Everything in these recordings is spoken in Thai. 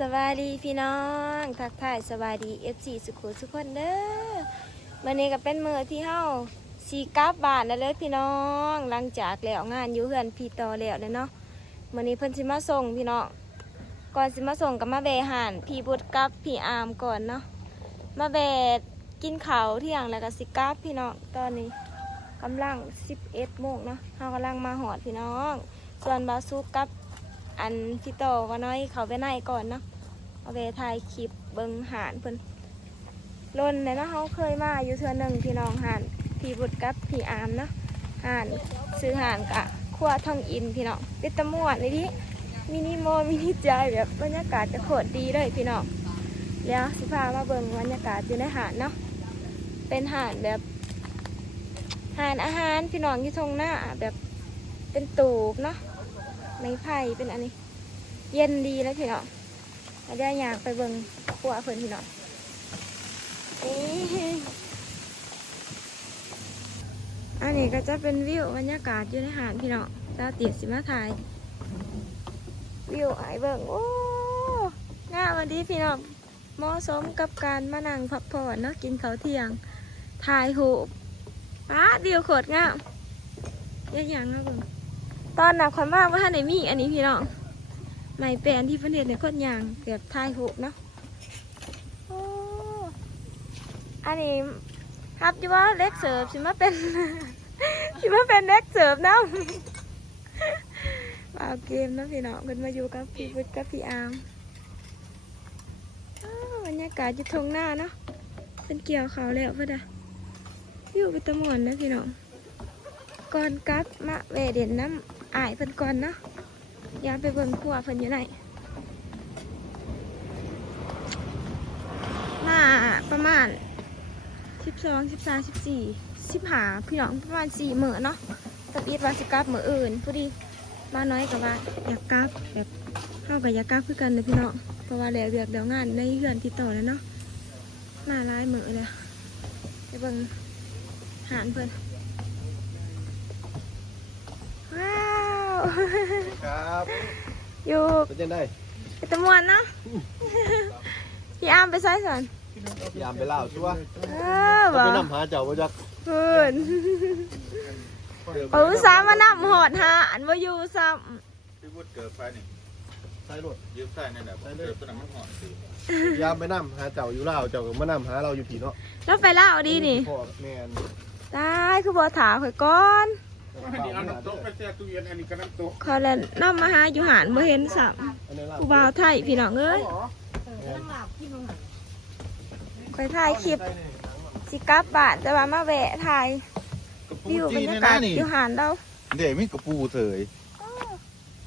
สวัสดีพี่น้องทักทายสวัสดี FC สุขุสุขคนเด้อวันนี้ก็เป็นมื้อที่เฮาสีกลับบ้านแล้วเลยพี่น้องหลังจากแล้วงานอยู่เฮือนพี่ต่อแล้วเนาะวันนี้เพิ่นสิมาส่งพี่น้องก่อนสิมาส่งก็มาแวะหานพี่บุตรกับพี่อามก่อนเนาะมาแวะกินข้าวเที่ยงแล้วก็สิกลับพี่น้องตอนนี้กำลัง11 โมงเนาะเฮากำลังมาหอดพี่น้องส่วนบาซุกกับอันพี่โตว่าน้อยเขาไปไหนก่อนเนาะเอาไปถ่ายคลิปเบิ้งหานเพิ่นล้นเลยเนาะเขาเคยมาอยู่เทื่อหนึ่งพี่น้องหานพี่บุตรกับพี่อามเนาะหานซื้อหานกะขั้วทองอินพี่น้องเป็นตะม่วนเลยดิมินิโมมินิใจแบบบรรยากาศจะโคตรดีเลยพี่น้องแล้วสิพามาเบิ้งบรรยากาศอยู่ในหานเนาะเป็นหานแบบหานอาหารพี่น้องที่ทงหน้าแบบเป็นตูบเนาะไม้ไผ่เป็นอันนี้เย็นดีแล้วพี่น้องแล้วได้อยากไปเบิ่งขัวเพิ่นพี่น้องอันนี้ก็จะเป็นวิวบรรยากาศอยู่ในหาดพี่น้องดาวเตียสิมาถ่ายวิวไอ้เบิ่งโอ้งามวันนี้พี่น้องเหมาะสมกับการมานั่งพักผ่อนเนาะกินข้าวเที่ยงถ่ายรูปป้าวิวโคตรงามเยอะอย่างนะเบิ่งตอนหนักความมากว่าท่านไหนมีอันนี้พี่น้องไม้แปลนที่ประเทศในคนยางเกือบทายหุบเนาะโอ้อันนี้ครับที่ว่าเล็กเสิร์ฟสิมาเป็น สิมาเป็นเล็กเสิร์ฟนะมาเอาเกมนะพี่น้องกันมาอยู่กับพี่วุฒิกับพี่อาร์มบรรยากาศจะทงหน้าเนาะเป็นเกี่ยวเขาแล้วพ่อดาอยู่ไปตะมวนนะพี่น้องก่อนกลับมาแวะเด่นน้ำอายเพิ่นก่อนเนาะอย่าไปเบิ่งขัวเพิ่นอยู่ไหนมาประมาณ12 13 14 15พี่น้องประมาณ4 มื้อเนาะตับอีดว่าสิกลับมื้ออื่นพอดีมาน้อยกับว่าอยากกลับแบบเฮาก็อยากกลับคือกันเด้อพี่น้องเพราะว่าแล้วเวียกแล้วงานในเฮือนติดต่อแล้วเนาะมาหลายมื้อเลยไปเบิ่งหานเพิ่นว้าวครับอยู่เป็นยังไงไปตะมวนเนาะพี่อามไปใส่สันยามไปเล่าชัวร์บ่ ไปนำหาเจ้าบ่จักเพิ่นสามานำหอดหาอันว่าอยู่ซ้ำพี่วุฒิเกิดไฟนี่ ใส่รถยืมใส่นี่แหละเกิดตัวนั้นมันหอนสิ ยามไปนำหาเจ้าอยู่เล่าเจ้าก็มานำหาเราอยู่ผีเนาะแล้วไปเล่าดีนี่พ่อแม่นตายคือบ่ถาข่อยก่อนอันนี้เอาน้ำตกไปแช่ตู้เย็นอันนี้ก็น้ำตกขอแล้วนำมาหาอยู่หานบ่เห็นซ้ำผู้บ่าวไทยพี่น้องเอ้ยข่อยถ่ายคลิปสิกลับบ้านแต่ว่ามาแวะถ่ายวิวบรรยากาศอยู่หานเราเดี๋ยวมีกระปูเถย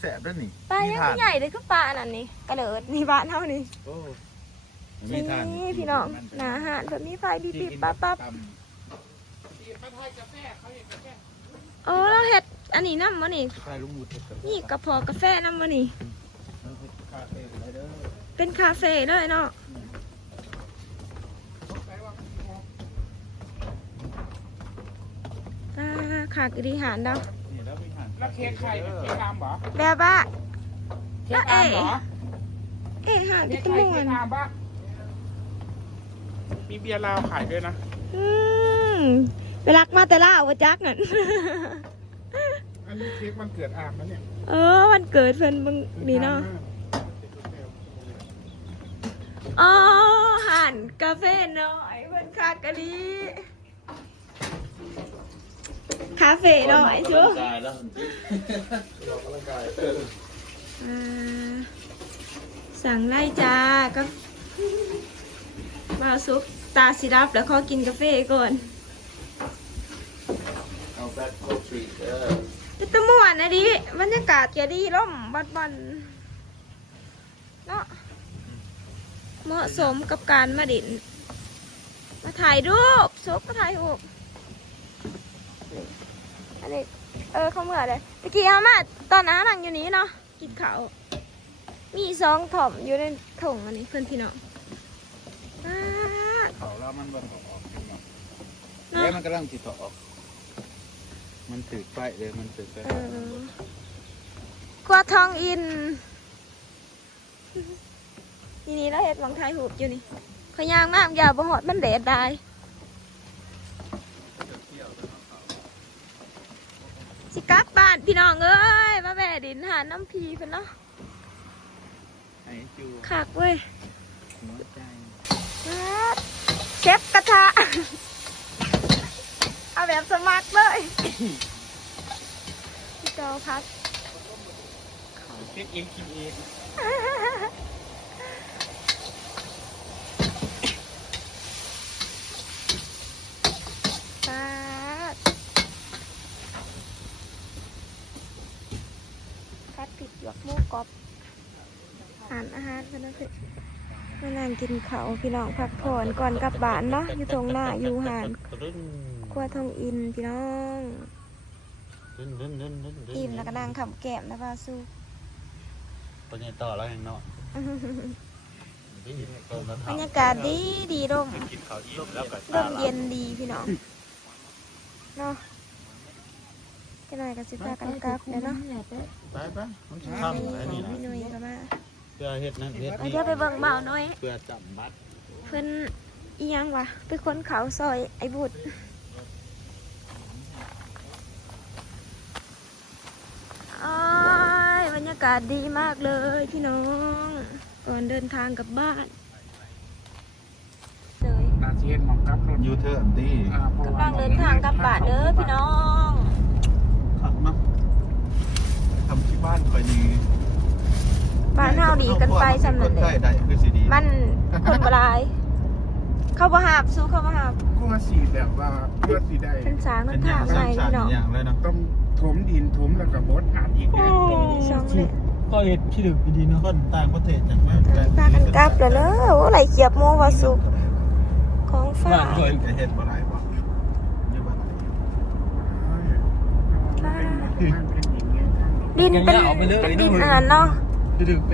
แสบด้วยนี่ปลายังไม่ใหญ่เลยคือปลาอันนั้นนี่กระเดิดนี่บ้านเท่านี้นี่พี่น้องหนาหานแบบนี้ไฟบีบปั๊บปั๊บเราเห็ดอันนี้น้ำมันนี่นี่กระเพาะกาแฟน้ำมันนี่เป็นคาเฟ่ด้วยเนาะขาดดีหานดาวแล้วเค้กไข่เค้กน้ำเหรอแบบว่าเค้กน้ำเหรอหานที่ตะมวน มีเบียร์ลาวขายด้วยนะไปรักมาแต่ล่าวะจักนั่นอันนี้เค้กมันเกิดอามนะเนี่ยวันเกิดเพิ่นมึงดีเนาะหานกาแฟน้อยเพิ่นคาดกะดีคาเฟ่หน่อยชัวสั่งไล่จ้าก็มาซุปตาซิรับแล้วขอกินกาแฟก่อนเอาแบล็คโคฟีเป็นตะม่วนนะดิบรรยากาศจะดีร่มบันเนาะเหมาะสมกับการมาดินมาถ่ายรูปซุปมาถ่ายรูปอันนี้เขาเมื่อเลยตะกี้เขามาตอนนั้นนั่งอยู่นี้เนาะกินข้าวมี2 ถ่อมอยู่ในถุงอันนี้เพื่อนพี่น้องเขาแล้วมันบ่ออกแล้วมันกำลังติดต่อออกมันถือไปเลยมันถือไปกว่าทองอิน นี่แล้วเห็ดหวังไทยหูบอยู่นี่ขยางมากอย่าบ่หอดมันแดดได้สิกลับบ้านพี่น้องเอ้ยมาแว่ดินหาน้ำพีเพิ่นเนาะ ไอ้จู คักเว้ย หัวใจ เชฟกระทะ เอาแบบสมัครเลยพี่จอพัด เช็คอินกินเอง ปัดพัดผิดหยวกหมูกรอบอาหารเพื่อนนะพี่มานั่งกินข้าวพี่น้องพักผ่อนก่อนกลับบ้านเนาะอยู่ตรงหน้าอยู่หานครัวทองอินพี่น้องอิ่มแล้วก็นั่งขับแก้มนะป้าสู้ เป็นไงต่อแล้วยังเนาะ บรรยากาศดีดีร่ม กินข้าวอิ่มแล้วก็ ร่มเย็นดีพี่น้องเนาะจะหน่อยกับสิพากันกลับเดี๋ยวเนาะ ไปมัน พี่ ทำอันนี้นะ หนุ่ยก็มา เพื่อเฮ็ดนั่นเฮ็ด เอา นี่ เดี๋ยวไปเบิ่งเบาหน่อย เพื่อจำบัตร เพิ่นอีหยังวะไปค้นเขาซอยไอ้บุตรอ้ายบรรยากาศดีมากเลยพี่น้องก่อนเดินทางกลับบ้านเลย นาเซียนมองกับรถ ยูเทิร์นที่ กำลังเดินทางกลับบ้านเด้อพี่น้อง ขับมาทำที่บ้านคอยดี บ้านเฮาดีกันไปสำเร็จ ได้ได้คือสิดี มันคนบหลาย เข้าบ่หาบสู้เข้าบ่หาบ ก็ว่าสีแบบว่าเพื่อสีได้ เป็นสาง เป็น น้ำ อย่า ทาง ง ส ให ร้า ม่ งสรร พี่น้อง ค์อย่างเลยเนาะ ต้องถมดินถมแล้วก็บดอัดอีกเนี่ย ช่องเลย ก็เห็ดขี้ดึกดีเนาะคนต่างประเทศจังเลย พากันกลับแล้วเนอะโอ้ไหลเขียบโมวาสุกของฝา บ้าก นเคยเห็ดบ่ไรบ่อยู่บ้าน ดินเป็นดินอันเนาะ ดึกๆไป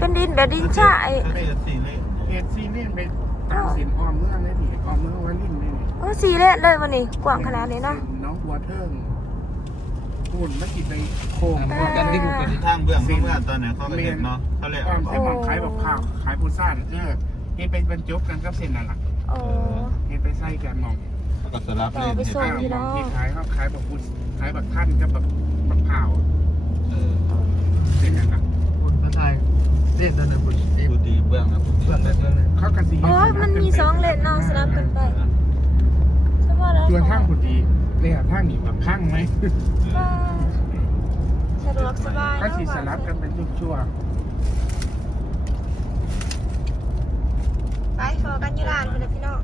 เป็นดินแบบดินชาย ทะเลสีเล่ เฮ็ดซีเล่นไปตามสินอ้อมเมืองเลยดิอ้อมเมืองวันลิ้นนี่ โอ้สีเละเลยวันนี้กว้างขนาดนี้เนาะ น้องบัวเทิงปุ่นมากินไปโค้ง กันที่กูที่ทางเบื้องเมื่อตอนไหนเขาก็เห็นเนาะเขาเลย อ้อมเส้นมันขายแบบข้าวขายปูซ่านเฮ็ดไปบรรจบกันกับเส้นนั่นล่ะ โอ้ เฮ็ดไปใส่กันมอง ก็สลับเล่น ไปส่ง พี่น้อง ที่ขายเขาขายแบบปูขายแบบท่านกับแบบข้าว เออ เส้นนั่นล่ะ คุณพระไทยเล่นตอนนั้นคุณ กูดีเบื้องนะกูดี เพื่อนแบบนั้นเลย เขากระสี อ๋อมันมีสองเลนเนาะสลับกันไปใช่ป่ะแล้ว ส่วนข้างคุณดีเลยข้างนี้แบบข้างไหม ว่าสะดวกสบาย ก็สีสลับกันเป็นชั่ว ไปขอกันอยู่ร้านเพิ่นนะพี่น้อง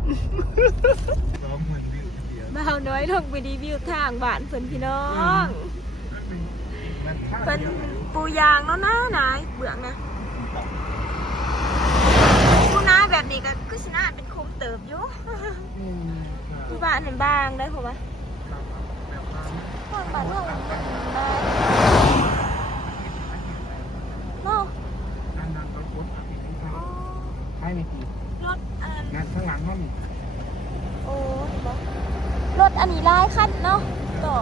ร้องมันวิวเดียว บ่าวน้อยลงไปรีวิวทางบ้านเพิ่นพี่น้อง ๆมันข้าง เป็น เดียว ปูยางเนาะนะนายเบื้องนะปูนาแบบนี้ก็คือสิน่าเป็นโคมเติบอยู่ ปูบ้านเห็นบางได้ผมว่า แบบว่า บ้านบ้านเฮาเนาะ นั่นก็โคตรใช่ในที รถอัน งานข้างหลังห้อง โอ้เห็นบ่รถอันนี้หลายคันเนาะต่อ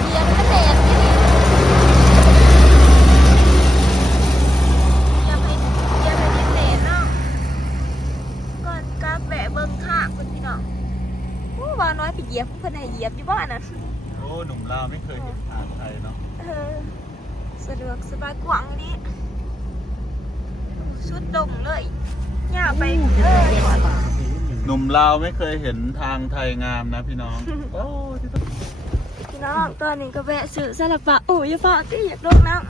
เบียร์มันก็แดดนี่นี่อย่าไปแดดเนาะก่อนกลับแวะเบิ่งข้างเพิ่นพี่น้องโอ้ว่าน้อยไปเหยียบเพิ่นให้เหยียบอยู่บ้านน่ะ โอ้หนุ่มลาวไม่เคยเห็นทางไทยเนาะ สะดวกสบายกว้างนี้ชุดดงเลยอย่าไปเลย หนุ่มลาวไม่เคยเห็นทางไทยงามนะพี่น้องโอ้ที่ต้อง พี่น้องตอนนี้ก็แวะซื้อซาลาเปาโอ้ยอย่าฝากที่อยากลงน้ำ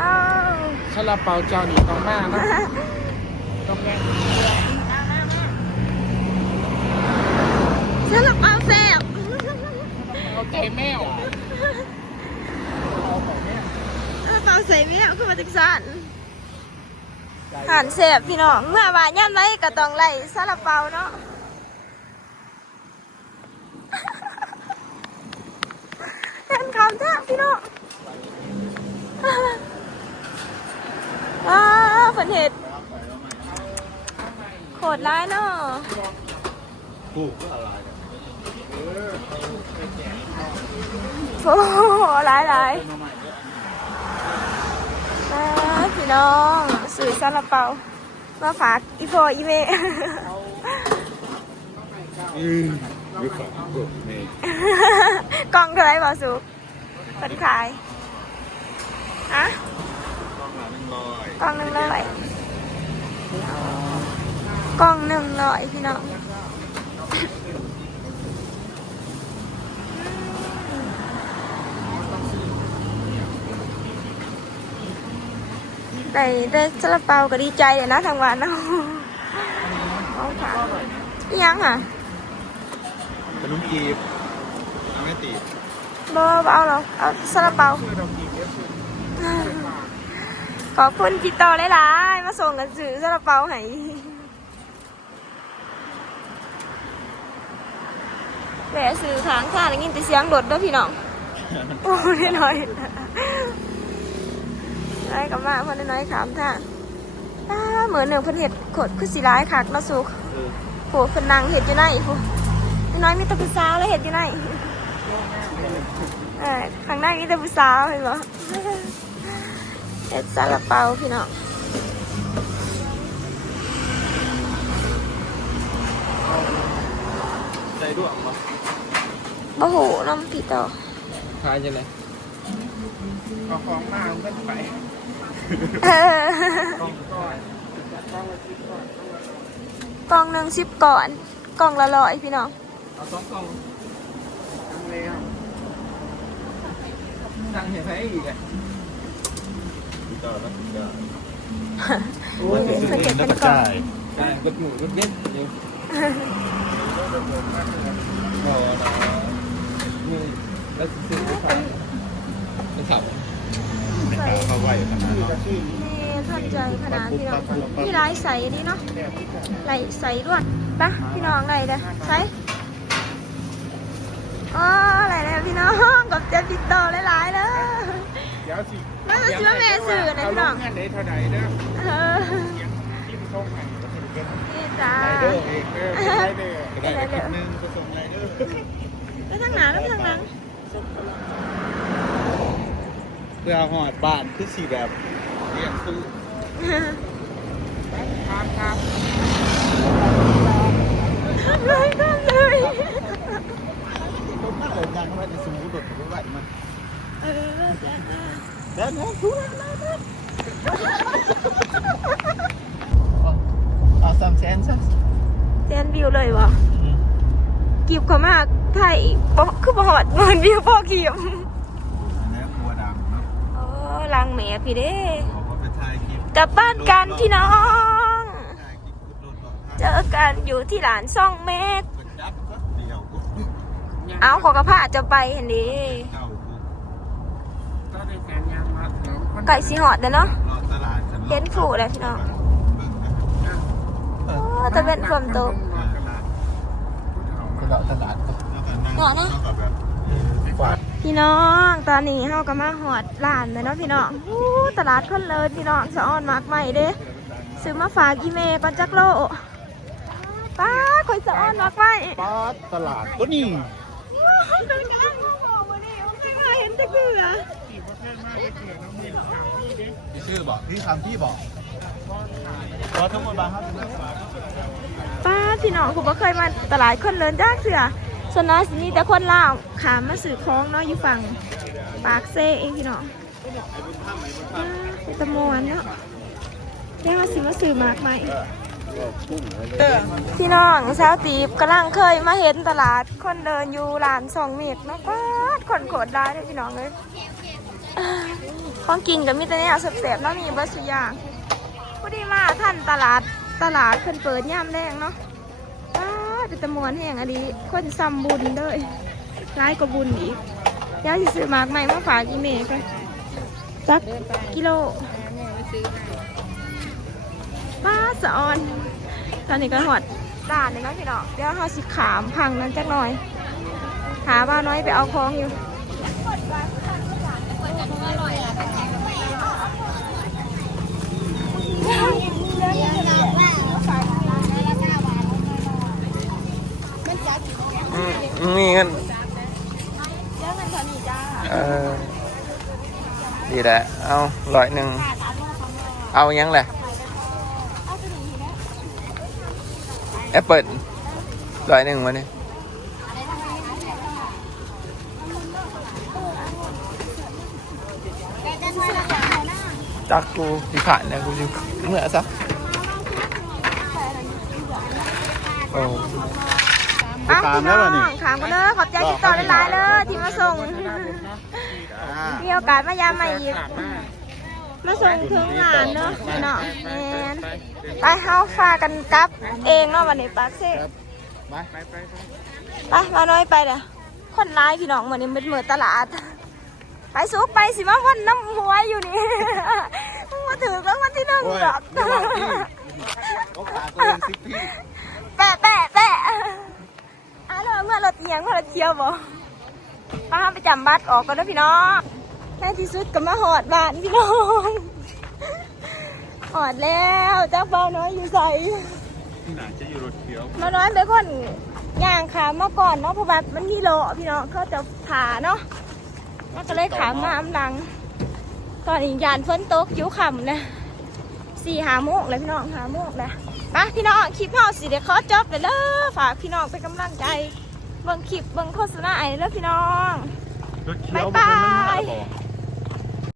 อ้าว ซาลาเปาเจ้านี่ต้องมากนะต้องแม่ ซาลาเปาแซ่บ เอาใจแมว ซาลาเปาใส่แมวขึ้นมาจากสันหันแซ่บพี่น้องเมื่อวานย่ำไรก็ต้องไล่ซาลาเปาเนาะเห็นคำแท้พี่น้องฝนเห็ดโคตรร้ายเนาะ ถูกก็อะไรกัน โอ้หลายพี่น้องสื่อซาลาเปามาฝากอีโฟอีเม ยุคของพวกนี้ กล่องเท่าไหรบ่สุกเป็นขายอะกล่อง100กล่อง100พี่น้องได้ซาลาเปาก็ดีใจเลยนะทางวันเนาะเอาค่ะอีหยังอ่ะ ขนมจีบเอาไม่ตี บ่เอาหรอกเอาซาลาเปาขอบคุณพี่ต่อหลายๆมาส่งกันซื้อซาลาเปาให้แหวะซื้อทางข้างได้ยินแต่เสียงรถเด้อพี่น้องโอ้น้อยๆได้กลับมาเพิ่นน้อยๆขามทางเหมือนหนึ่งเพิ่นเฮ็ดโคตรคือสิร้ายคักเนาะสุกโหเพิ่นนั่งเฮ็ดอยู่ไหนผู้น้อยมีแต่ผู้สาวแล้วเฮ็ดอยู่ไหนข้างหน้ามีแต่ผู้สาวเห็นบ่เฮ็ดซาลาเปาพี่น้อง ใจด้วยมั้ย บ่หูน้ำพี่ต่อ ขายจังได๋ เอาของมาเอาเงินไป กล่องหนึ่ง10ก่อนกล่องละ100พี่น้อง เอา2กล่อง ทำแล้ว สั่งเฮ็ดให้อีกอ่ะ ต่อแล้วก็ โอ้ยเพิ่นเก็บเป็นกล่อง ใช่รถหมูรถเบ็ดอยู่พอนะมือแล้วซื้อไปฝากนะครับ ไม่กล้าเข้าไหวขนาดนั้น นี่ทันใจขนาดพี่น้องนี่ร้ายใสดีเนาะไหลใสด้วยปะพี่น้องไหลเลยใส่อ๋อไหลเลยพี่น้องกับเจ็บติดต่อหลายๆเลย เดี๋ยวสิ ไม่ต้องเชื่อแม่สื่อนะพี่น้อง เงินได้เท่าไหร่เด้อ ที่มันส่งให้ก็คือเป็น นี่จ้า ไรเดอร์เองเด้อเป็นไรเดอร์ ก็ได้ไปคำนึงก็ส่งไรเดอร์ แล้วทางหนาแล้วทางหลัง เพื่อหอดบ้านคือสีแบบเรียกคือ ครับ เลยก็เลย ผมน่าเลยยังไม่ได้สูงดดไปไหวมัน จ้า แล้วเนี่ยสูงเอา300,000ซะ เจนวิวเลยวะกีบเขามากไทยคือบ่หอดเงินวิวพ่อกีบ แล้วกลัวดังเนาะ โอ้ลังแหม่พี่เด้ บอกว่าไปถ่ายคลิป กลับบ้านกันพี่น้อง ถ่ายคลิปรถต่อ เจอกันอยู่ที่หลาน2 เมตร เป็นดับก็เดียวกู เอาขอกระพาจะไปเห็นดิ เก่ากู ก็ได้การยางมาถึง ไก่สีหอดเด้อเนาะ รอตลาดฉัน เห็นฝูเลยพี่น้อง เบิ่งนะ โอ้แต่เป็นฝนตก ไปเลาะตลาดก็แล้วก็นั่ง เหาะนะ แล้วก็แบบฝาด พี่น้องตอนนี้เฮาก็มาหอดร้านเลยเนาะพี่น้องอู้ตลาดคนเลยพี่น้องสะอ้อนมากใหม่เด้ซื้อมาฝากอีเมก่อนจักโลป้าคอยสะอ้อนมากใหม่ ป๊าดตลาดก็นี่ เป็นการมองมาดิไม่เคยเห็นตะเกียบ พี่ชื่อบอกพี่คำพี่บอกรอทั้งหมดบางครับ ป้าพี่น้องผมก็เคยมาตลาดคนเลยจ้าเสือส่วนน้อยสินี่แต่คนลาวขามมาสื่อคล้องเนาะอยู่ฝั่งปากเซ่เองพี่น้องเป็นตะมวนเนาะได้มาสิมาสื่อมากไหมพี่น้องสาวตีบกำลังเคยมาเห็นตลาดคนเดินอยู่ร้าน2 เมตรเนาะป้าคนโคตรได้เลยพี่น้องเลยของกินกับมิตรเนี่ยสเต็ปๆเนาะมีเบอร์สุอย่างพอดีมาท่านตลาดเพิ่นเปิดย่ามแดงเนาะป้าเป็นตะมวนแห่งอันนี้คนซ้ำบุญเลยร้ายกว่าบุญอีกเดี๋ยวสิซื้อมากใหม่มาฝากอีเมกันสักกิโลป้าสะออนตอนนี้ก็หอดด่านเลยเนาะพี่น้องเดี๋ยวเขาสิขามพังนั้นจักหน่อยหาบ้าน้อยไปเอาของอยู่ มีเงิน เดี๋ยวเงินเท่านี้จ้า ดีแหละเอา100เอายังแหละแอปเปิล100มาเนี่ยจากกูที่ผ่านเนี่ยกูอยู่เมื่อซะโอ้ ตามแล้วนี่ ขามกันเลยขอบใจที่ต่อหลายๆเลยที่มาส่งมีโอกาสมายามมาอีกมาส่งถึงงานเนาะพี่น้องแมนไปเฮาพากันกลับเองเนาะวันนี้ปากเซ่ ไปมาน้อยไปเด้อคนร้ายพี่น้องเหมือนนี่มืดมืดตลาดไปซุกไปสิมาวันน้ำหัวอยู่นี่ มาถือแล้ววันที่หนึ่งดอกแปะแปะแปะเราเมื่อเราเอียงเมื่อเราเที่ยวบ่ป้าไปจำบัตรออกก่อนนะพี่น้องในที่สุดก็มาหอดบ้านพี่น้องหอดแล้วเจ้าเบาน้อยอยู่ใส่ ที่ไหนจะอยู่รถเขียว มาน้อยเป็นคนย่างขามาก่อนเนาะเพราะว่ามันมีโลพี่น้องเขาจะขาเนาะมันก็เลยขามาอำลังตอนนี้ยานฝนตกยิ้วขำนะ4-5 โมงเลยพี่น้อง5 โมงเลยไปพี่น้องคลิปเฮาสิเดี๋ยวขอจบเลยเด้อฝากพี่น้องเป็นกำลังใจเบิ่งคลิปเบิ่งโฆษณาไอ้เด้อพี่น้อง รถเขียวมัน บ๊ายบาย บอก